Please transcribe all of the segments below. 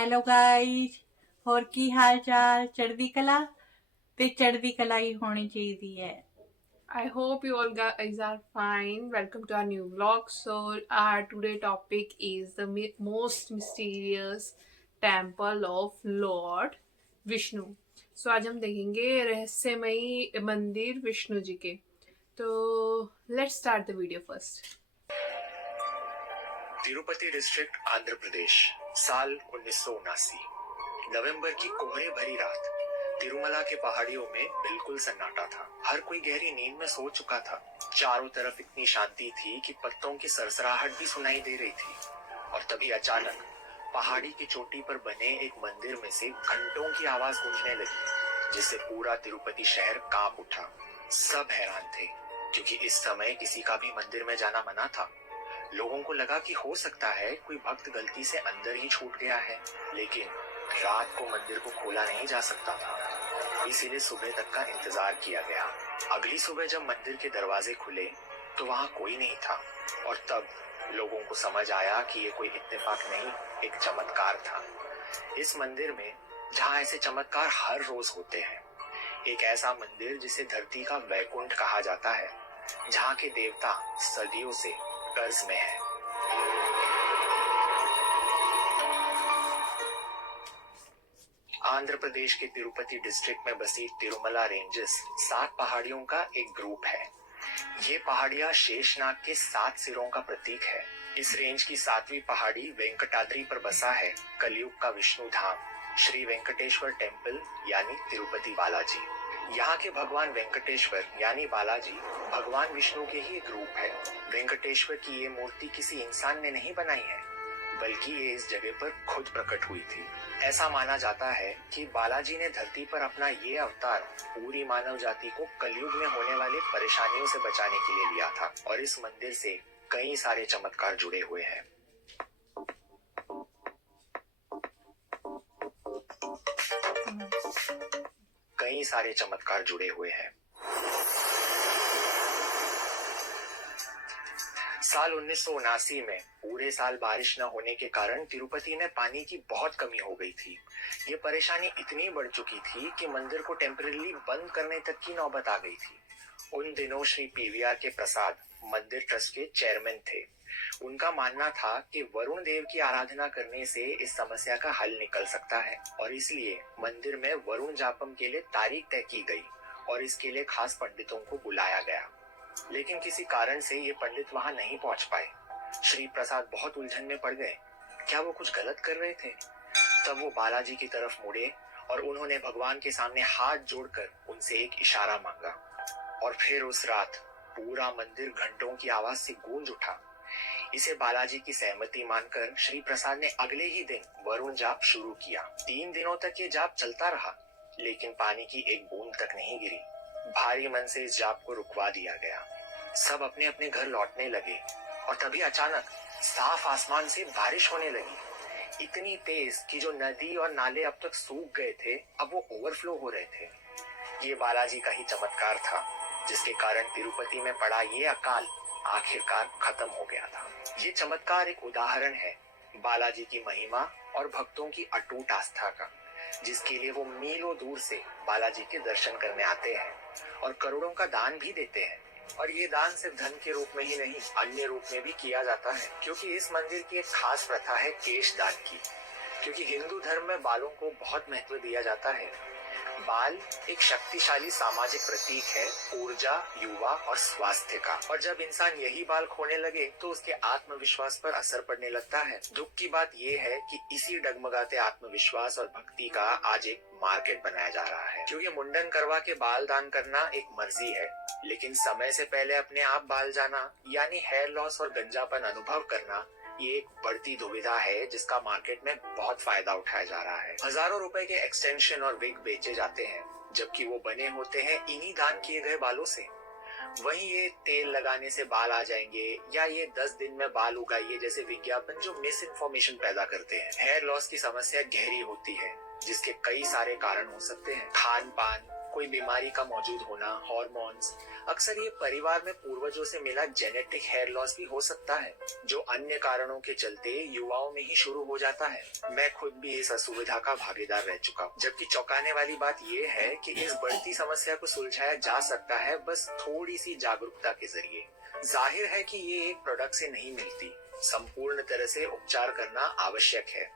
Hello guys, ਹੋਰ ਕੀ ਹਾਲ ਚਾਲ? ਚੜ੍ਹਦੀ ਕਲਾ ਤੇ ਚੜ੍ਹਦੀ ਕਲਾ ਹੀ ਹੋਣੀ ਚਾਹੀਦੀ ਹੈ। I hope you all guys are fine. Welcome to our new vlog. So, our today topic is the most mysterious temple of Lord Vishnu. So, आज हम देखेंगे रहस्यमयी मंदिर विष्णु जी के। तो let's start the video first. Tirupati district, Andhra Pradesh, साल 1979। नवंबर की कोहरे भरी रात। तिरुमला के पहाड़ियों में बिल्कुल सन्नाटा था। हर कोई गहरी नींद में सो चुका था। चारों तरफ इतनी शांति थी कि पत्तों की सरसराहट भी सुनाई दे रही थी। और तभी अचानक पहाड़ी की चोटी पर बने एक मंदिर में से घंटों की आवाज गूंजने लगी, जिससे पूरा तिरुपति शहर कांप उठा। सब हैरान थे, क्योंकि इस समय किसी का भी मंदिर में जाना मना था। लोगों को लगा कि हो सकता है कोई भक्त गलती से अंदर ही छूट गया है, लेकिन रात को मंदिर को खोला नहीं जा सकता था, इसीलिए सुबह तक का इंतजार किया गया। अगली सुबह जब मंदिर के दरवाजे खुले तो वहां कोई नहीं था, और तब लोगों को समझ आया कि ये कोई इत्तेफाक नहीं, एक चमत्कार था। इस मंदिर में, जहाँ ऐसे चमत्कार हर रोज होते हैं, एक ऐसा मंदिर जिसे धरती का वैकुंठ कहा जाता है, जहाँ के देवता सदियों से कर्ज में है। आंध्र प्रदेश के तिरुपति डिस्ट्रिक्ट में बसी तिरुमला रेंजेस 7 पहाड़ियों का एक ग्रुप है। ये पहाड़ियां शेषनाग के 7 सिरों का प्रतीक है। इस रेंज की 7वीं पहाड़ी वेंकटाद्री पर बसा है कलयुग का विष्णु धाम, श्री वेंकटेश्वर टेम्पल यानी तिरुपति बालाजी। यहाँ के भगवान वेंकटेश्वर यानी बालाजी भगवान विष्णु के ही एक रूप है। वेंकटेश्वर की ये मूर्ति किसी इंसान ने नहीं बनाई है, बल्कि ये इस जगह पर खुद प्रकट हुई थी। ऐसा माना जाता है कि बालाजी ने धरती पर अपना ये अवतार पूरी मानव जाति को कलयुग में होने वाली परेशानियों से बचाने के लिए लिया था, और इस मंदिर से कई सारे चमत्कार जुड़े हुए हैं। कई सारे चमत्कार जुड़े हुए हैं। साल 1979 में पूरे साल बारिश न होने के कारण तिरुपति में पानी की बहुत कमी हो गई थी। ये परेशानी इतनी बढ़ चुकी थी कि मंदिर को टेम्परेरी बंद करने तक की नौबत आ गई थी। उन दिनों श्री पीवीआर के प्रसाद मंदिर ट्रस्ट के चेयरमैन थे। उनका मानना था कि वरुण देव की आराधना करने से इस समस्या का हल निकल सकता है, और इसलिए मंदिर में वरुण जापम के लिए तारीख तय की गई और इसके लिए खास पंडितों को बुलाया गया। लेकिन किसी कारण से ये पंडित वहां नहीं पहुंच पाए। श्री प्रसाद बहुत उलझन में पड़ गए। क्या वो कुछ गलत कर रहे थे? तब वो बालाजी की तरफ मुड़े और उन्होंने भगवान के सामने हाथ जोड़कर उनसे एक इशारा मांगा, और फिर उस रात पूरा मंदिर घंटों की आवाज से गूंज उठा। इसे बालाजी की सहमति मानकर श्री प्रसाद ने अगले ही दिन वरुण जाप शुरू किया। 3 दिनों तक ये जाप चलता रहा, लेकिन पानी की एक बूंद तक नहीं गिरी। भारी मन से इस जाप को रुकवा दिया गया। सब अपने अपने घर लौटने लगे, और तभी अचानक साफ आसमान से बारिश होने लगी, इतनी तेज कि जो नदी और नाले अब तक सूख गए थे, अब वो ओवरफ्लो हो रहे थे। ये बालाजी का ही चमत्कार था, जिसके कारण तिरुपति में पड़ा ये अकाल आखिरकार खत्म हो गया था। ये चमत्कार एक उदाहरण है बालाजी की महिमा और भक्तों की अटूट आस्था का, जिसके लिए वो मीलों दूर से बालाजी के दर्शन करने आते हैं और करोड़ों का दान भी देते हैं। और ये दान सिर्फ धन के रूप में ही नहीं, अन्य रूप में भी किया जाता है, क्योंकि इस मंदिर की एक खास प्रथा है केश दान की। क्योंकि हिंदू धर्म में बालों को बहुत महत्व दिया जाता है। बाल एक शक्तिशाली सामाजिक प्रतीक है ऊर्जा, युवा और स्वास्थ्य का, और जब इंसान यही बाल खोने लगे तो उसके आत्मविश्वास पर असर पड़ने लगता है। दुख की बात यह है कि इसी डगमगाते आत्मविश्वास और भक्ति का आज एक मार्केट बनाया जा रहा है। क्योंकि मुंडन करवा के बाल दान करना एक मर्जी है, लेकिन समय से पहले अपने आप बाल जाना यानी हेयर लॉस और गंजापन अनुभव करना, ये एक बढ़ती दुविधा है जिसका मार्केट में बहुत फायदा उठाया जा रहा है। हजारों रुपए के एक्सटेंशन और विग बेचे जाते हैं, जबकि वो बने होते हैं इन्हीं दान किए गए बालों से। वहीं ये तेल लगाने से बाल आ जाएंगे या ये 10 दिन में बाल उगाइए जैसे विज्ञापन जो मिस इन्फॉर्मेशन पैदा करते हैं। हेयर लॉस की समस्या गहरी होती है, जिसके कई सारे कारण हो सकते हैं। खान पान, कोई बीमारी का मौजूद होना, हॉर्मोन्स, अक्सर ये परिवार में पूर्वजों से मिला जेनेटिक हेयर लॉस भी हो सकता है, जो अन्य कारणों के चलते युवाओं में ही शुरू हो जाता है। मैं खुद भी इस असुविधा का भागीदार रह चुका हूँ। जबकि चौंकाने वाली बात यह है कि इस बढ़ती समस्या को सुलझाया जा सकता है बस थोड़ी सी जागरूकता के जरिए। जाहिर है कि ये एक प्रोडक्ट से नहीं मिलती, संपूर्ण तरह से उपचार करना आवश्यक है।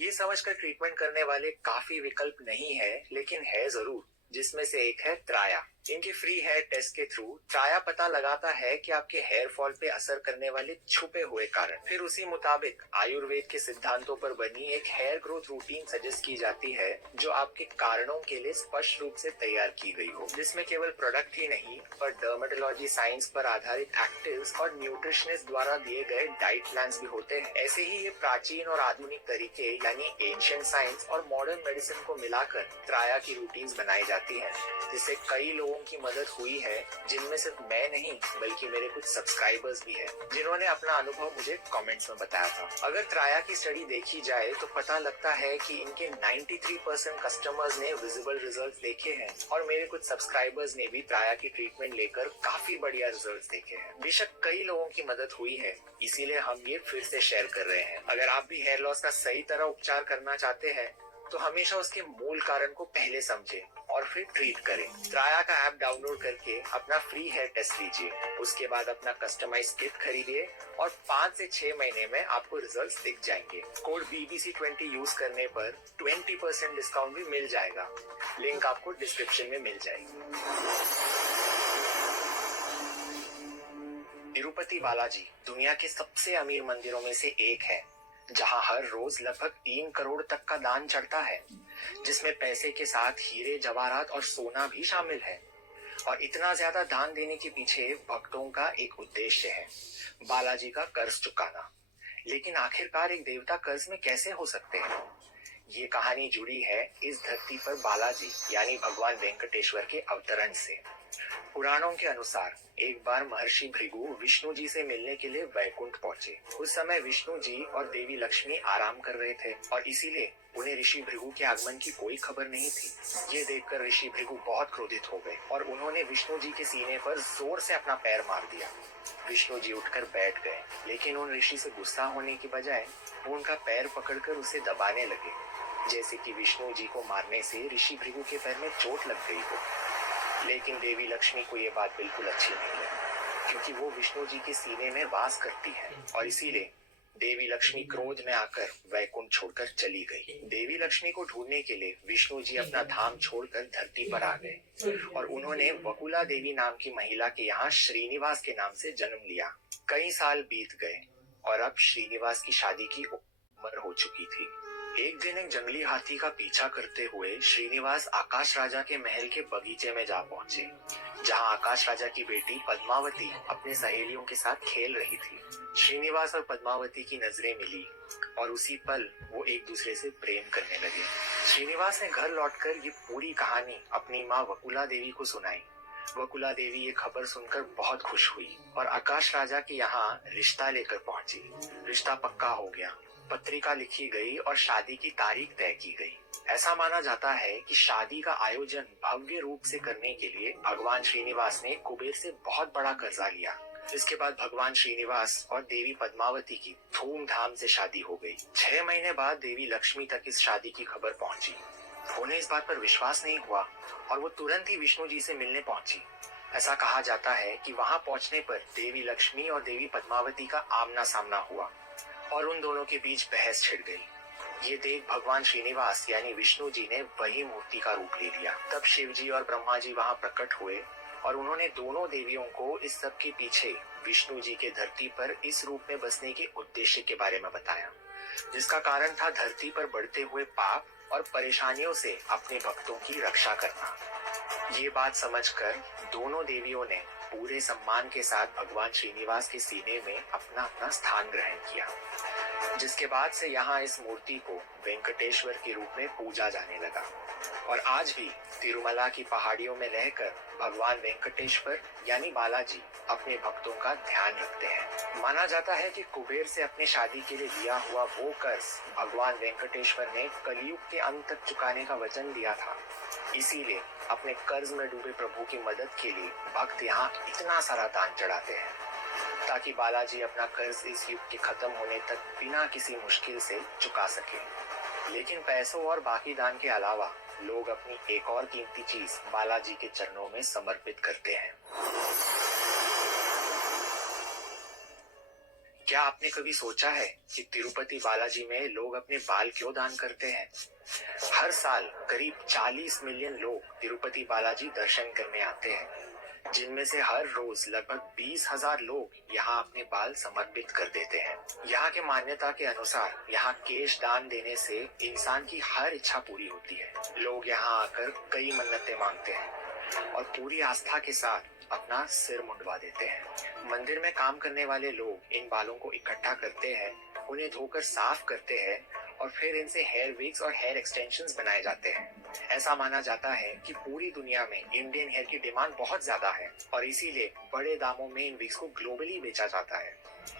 ये समझकर ट्रीटमेंट करने वाले काफी विकल्प नहीं है, लेकिन है जरूर, जिसमें से एक है त्राया। इनके फ्री हेयर टेस्ट के थ्रू त्राया पता लगाता है कि आपके हेयर फॉल पे असर करने वाले छुपे हुए कारण, फिर उसी मुताबिक आयुर्वेद के सिद्धांतों पर बनी एक हेयर ग्रोथ रूटीन सजेस्ट की जाती है, जो आपके कारणों के लिए स्पष्ट रूप से तैयार की गई हो, जिसमें केवल प्रोडक्ट ही नहीं पर डर्मेटोलॉजी साइंस पर आधारित एक्टिव्स और न्यूट्रिशनिस्ट द्वारा दिए गए डाइट प्लान्स भी होते हैं। ऐसे ही ये प्राचीन और आधुनिक तरीके यानी एंशिएंट साइंस और मॉडर्न मेडिसिन को मिलाकर त्राया की रूटीन्स बनाई जाती है, जिससे कई लोगों की मदद हुई है, जिनमें सिर्फ मैं नहीं बल्कि मेरे कुछ सब्सक्राइबर्स भी हैं, जिन्होंने अपना अनुभव मुझे कमेंट्स में बताया था। अगर त्राया की स्टडी देखी जाए तो पता लगता है कि इनके 93% कस्टमर्स ने विजिबल रिजल्ट्स देखे हैं और मेरे कुछ सब्सक्राइबर्स ने भी त्राया की ट्रीटमेंट लेकर काफी बढ़िया रिजल्ट्स देखे हैं। बेशक कई लोगों की मदद हुई है, इसीलिए हम ये फिर से शेयर कर रहे हैं। अगर आप भी हेयर लॉस का सही तरह उपचार करना चाहते हैं तो हमेशा उसके मूल कारण को पहले समझें और फिर ट्रीट करें। त्राया का ऐप डाउनलोड करके अपना फ्री हेयर टेस्ट लीजिए, उसके बाद अपना कस्टमाइज किट खरीदिए और 5 से 6 महीने में आपको रिजल्ट्स दिख जाएंगे। कोड BBC20 यूज करने पर 20% डिस्काउंट भी मिल जाएगा। लिंक आपको डिस्क्रिप्शन में मिल जाएगी। तिरुपति बालाजी दुनिया के सबसे अमीर मंदिरों में से एक है, जहां हर रोज लगभग 3 करोड़ तक का दान चढ़ता है, जिसमें पैसे के साथ हीरे, जवाहरात और सोना भी शामिल है। और इतना ज्यादा दान देने के पीछे भक्तों का एक उद्देश्य है, बालाजी का कर्ज चुकाना। लेकिन आखिरकार एक देवता कर्ज में कैसे हो सकते हैं? ये कहानी जुड़ी है इस धरती पर बालाजी यानी भगवान वेंकटेश्वर के अवतरण से। पुराणों के अनुसार एक बार महर्षि भृगु विष्णु जी से मिलने के लिए वैकुंठ पहुंचे। उस समय विष्णु जी और देवी लक्ष्मी आराम कर रहे थे और इसीलिए उन्हें ऋषि भृगु के आगमन की कोई खबर नहीं थी। ये देखकर ऋषि भृगु बहुत क्रोधित हो गए और उन्होंने विष्णु जी के सीने पर जोर से अपना पैर मार दिया। विष्णु जी उठकर बैठ गए, लेकिन उन ऋषि से गुस्सा होने की बजाय वो उनका पैर पकड़कर उसे दबाने लगे, जैसे कि विष्णु जी को मारने से ऋषि भृगु के पैर में चोट लग गई हो। लेकिन देवी लक्ष्मी को ये बात बिल्कुल अच्छी नहीं लगी, क्योंकि वो विष्णु जी के सीने में वास करती है और इसीलिए देवी लक्ष्मी क्रोध में आकर वैकुंठ छोड़कर चली गई। देवी लक्ष्मी को ढूंढने के लिए विष्णु जी अपना धाम छोड़कर धरती पर आ गए और उन्होंने वकुला देवी नाम की महिला के यहाँ श्रीनिवास के नाम से जन्म लिया। कई साल बीत गए और अब श्रीनिवास की शादी की उम्र हो चुकी थी। एक दिन एक जंगली हाथी का पीछा करते हुए श्रीनिवास आकाश राजा के महल के बगीचे में जा पहुंचे, जहां आकाश राजा की बेटी पद्मावती अपने सहेलियों के साथ खेल रही थी। श्रीनिवास और पद्मावती की नजरें मिली और उसी पल वो एक दूसरे से प्रेम करने लगे। श्रीनिवास ने घर लौटकर ये पूरी कहानी अपनी माँ वकुला देवी को सुनाई। वकुला देवी ये खबर सुनकर बहुत खुश हुई और आकाश राजा के यहाँ रिश्ता लेकर पहुंची। रिश्ता पक्का हो गया, पत्रिका लिखी गई और शादी की तारीख तय की गई। ऐसा माना जाता है कि शादी का आयोजन भव्य रूप से करने के लिए भगवान श्रीनिवास ने कुबेर से बहुत बड़ा कर्जा लिया। इसके बाद भगवान श्रीनिवास और देवी पद्मावती की धूमधाम से शादी हो गई। 6 महीने बाद देवी लक्ष्मी तक इस शादी की खबर पहुंची। उन्हें इस बात पर विश्वास नहीं हुआ और वो तुरंत ही विष्णु जी से मिलने पहुंची। ऐसा कहा जाता है कि वहां पहुंचने पर देवी लक्ष्मी और देवी पद्मावती का आमना सामना हुआ और उन दोनों के बीच बहस छिड़ गई। ये देख भगवान श्रीनिवास यानी विष्णु जी ने वही मूर्ति का रूप ले लिया। तब शिव जी और ब्रह्मा जी वहां प्रकट हुए और उन्होंने दोनों देवियों को इस सब के पीछे विष्णु जी के धरती पर इस रूप में बसने के उद्देश्य के बारे में बताया, जिसका कारण था धरती पर बढ़ते हुए पाप और परेशानियों से अपने भक्तों की रक्षा करना। ये बात समझकर दोनों देवियों ने पूरे सम्मान के साथ भगवान श्रीनिवास के सीने में अपना अपना स्थान ग्रहण किया। जिसके बाद से यहाँ इस मूर्ति को वेंकटेश्वर के रूप में पूजा जाने लगा। और आज भी तिरुमला की पहाड़ियों में रहकर भगवान वेंकटेश्वर यानी बालाजी अपने भक्तों का ध्यान रखते हैं। माना जाता है कि कुबेर से अपनी शादी के लिए लिया हुआ वो कर्ज भगवान वेंकटेश्वर ने कलयुग के अंत तक चुकाने का वचन दिया था। इसीलिए अपने कर्ज में डूबे प्रभु की मदद के लिए भक्त यहाँ इतना सारा दान चढ़ाते हैं, ताकि बालाजी अपना कर्ज इस युग के खत्म होने तक बिना किसी मुश्किल से चुका सके। लेकिन पैसों और बाकी दान के अलावा लोग अपनी एक और कीमती चीज बालाजी के चरणों में समर्पित करते हैं। क्या आपने कभी सोचा है कि तिरुपति बालाजी में लोग अपने बाल क्यों दान करते हैं? हर साल करीब 40 मिलियन लोग तिरुपति बालाजी दर्शन करने आते हैं, जिनमें से हर रोज लगभग 20,000 लोग यहाँ अपने बाल समर्पित कर देते हैं। यहाँ के मान्यता के अनुसार यहाँ केश दान देने से इंसान की हर इच्छा पूरी होती है। लोग यहाँ आकर कई मन्नतें मांगते हैं और पूरी आस्था के साथ अपना सिर मुंडवा देते हैं। मंदिर में काम करने वाले लोग इन बालों को इकट्ठा करते हैं, उन्हें धोकर साफ करते हैं और फिर इनसे हेयर विग्स और हेयर एक्सटेंशंस बनाए जाते हैं। ऐसा माना जाता है कि पूरी दुनिया में इंडियन हेयर की डिमांड बहुत ज्यादा है और इसीलिए बड़े दामों में इन विग्स को ग्लोबली बेचा जाता है।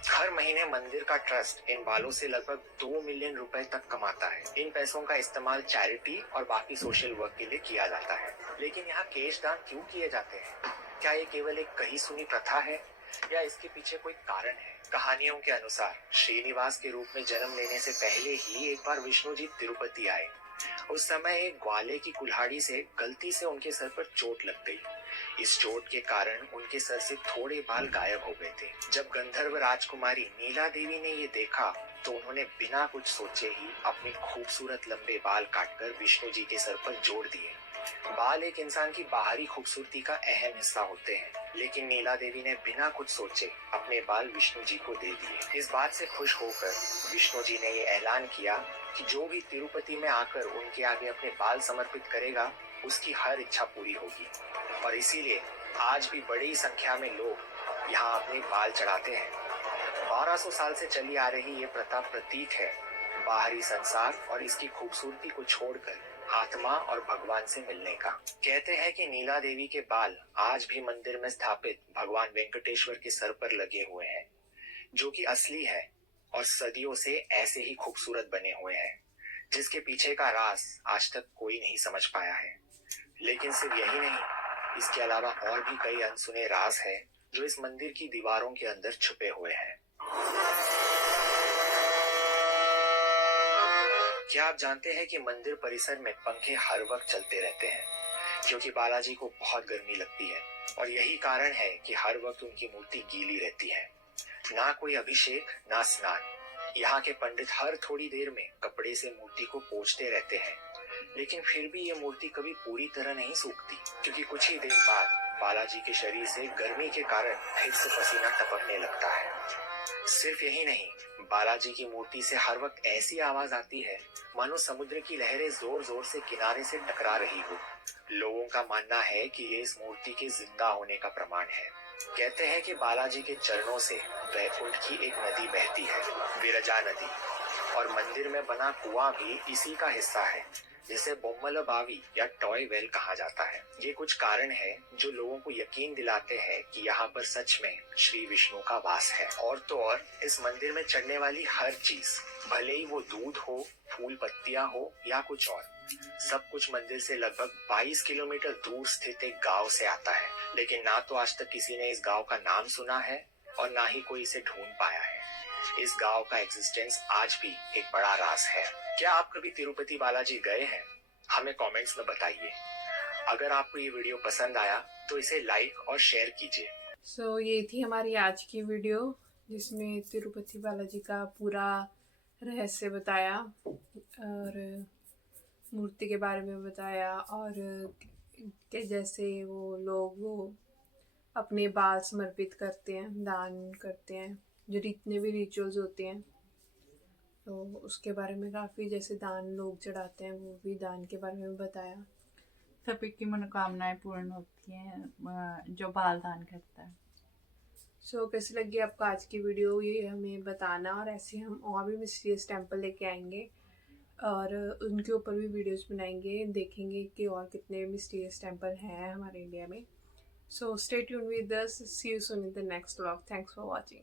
हर महीने मंदिर का ट्रस्ट इन बालों से लगभग 2 मिलियन रुपए तक कमाता है। इन पैसों का इस्तेमाल चैरिटी और बाकी सोशल वर्क के लिए किया जाता है। लेकिन यहाँ केश दान क्यों किए जाते हैं? क्या ये केवल एक कही सुनी प्रथा है या इसके पीछे कोई कारण है? कहानियों के अनुसार श्रीनिवास के रूप में जन्म लेने से पहले ही एक बार विष्णु जी तिरुपति आए। उस समय एक ग्वाले की कुल्हाड़ी से गलती से उनके सर पर चोट लग गई। इस चोट के कारण उनके सर से थोड़े बाल गायब हो गए थे। जब गंधर्व राजकुमारी नीला देवी ने ये देखा तो उन्होंने बिना कुछ सोचे ही अपने खूबसूरत लंबे बाल काटकर विष्णु जी के सर पर जोड़ दिए। बाल एक इंसान की बाहरी खूबसूरती का अहम हिस्सा होते हैं, लेकिन नीला देवी ने बिना कुछ सोचे अपने बाल विष्णु जी को दे दिए। इस बात से खुश होकर विष्णु जी ने ये ऐलान किया कि जो भी तिरुपति में आकर उनके आगे अपने बाल समर्पित करेगा उसकी हर इच्छा पूरी होगी। और इसीलिए आज भी बड़ी संख्या में लोग यहाँ अपने बाल चढ़ाते हैं। 1200 साल से चली आ रही ये प्रथा प्रतीक है बाहरी संसार और इसकी खूबसूरती को छोड़कर आत्मा और भगवान से मिलने का। कहते हैं कि नीला देवी के बाल आज भी मंदिर में स्थापित भगवान वेंकटेश्वर के सर पर लगे हुए हैं, जो कि असली है और सदियों से ऐसे ही खूबसूरत बने हुए हैं, जिसके पीछे का राज आज तक कोई नहीं समझ पाया है। लेकिन सिर्फ यही नहीं, इसके अलावा और भी कई अनसुने राज हैं जो इस मंदिर की दीवारों के अंदर छुपे हुए हैं। क्या आप जानते हैं कि मंदिर परिसर में पंखे हर वक्त चलते रहते हैं, क्योंकि बालाजी को बहुत गर्मी लगती है और यही कारण है कि हर वक्त उनकी मूर्ति गीली रहती है। ना कोई अभिषेक ना स्नान। यहाँ के पंडित हर थोड़ी देर में कपड़े से मूर्ति को पोंछते रहते हैं, लेकिन फिर भी ये मूर्ति कभी पूरी तरह नहीं सूखती, क्योंकि कुछ ही देर बाद बालाजी के शरीर से गर्मी के कारण फिर से पसीना टपकने लगता है। सिर्फ यही नहीं, बालाजी की मूर्ति से हर वक्त ऐसी आवाज आती है मानो समुद्र की लहरें जोर जोर से किनारे से टकरा रही हो। लोगों का मानना है कि ये इस मूर्ति के जिंदा होने का प्रमाण है। कहते हैं कि बालाजी के चरणों से वैकुंठ की एक नदी बहती है, विरजा नदी, और मंदिर में बना कुआं भी इसी का हिस्सा है, जिसे बोम्मल बावी या टॉय वेल कहा जाता है। ये कुछ कारण है जो लोगों को यकीन दिलाते हैं कि यहाँ पर सच में श्री विष्णु का वास है। और तो और इस मंदिर में चढ़ने वाली हर चीज, भले ही वो दूध हो, फूल पत्तियां हो या कुछ और, सब कुछ मंदिर से लगभग 22 किलोमीटर दूर स्थित एक गांव से आता है। लेकिन ना तो आज तक किसी ने इस गांव का नाम सुना है और ना ही कोई इसे ढूंढ पाया है। इस गांव का एग्जिस्टेंस आज भी एक बड़ा राज है। क्या आप कभी तिरुपति बालाजी गए हैं? हमें कमेंट्स में बताइए। अगर आपको ये वीडियो पसंद आया तो इसे लाइक और शेयर कीजिए। सो ये थी हमारी आज की वीडियो, जिसमें तिरुपति बालाजी का पूरा रहस्य बताया और मूर्ति के बारे में बताया, और कि जैसे वो लोग अपने बाल समर्पित करते हैं, दान करते हैं, जो जितने भी रिचुअल्स होते हैं, तो उसके बारे में काफ़ी, जैसे दान लोग चढ़ाते हैं वो भी दान के बारे में बताया। सभी की मनोकामनाएं पूर्ण होती हैं जो बाल दान करता है। सो कैसी लगी आपको आज की वीडियो, ये हमें बताना। और ऐसे हम और भी मिस्टीरियस टेम्पल लेके आएंगे और उनके ऊपर भी वीडियोस बनाएंगे, देखेंगे कि और कितने मिस्टीरियस टेम्पल हैं हमारे इंडिया में। So stay tuned with us, see you soon in the next vlog. Thanks for watching.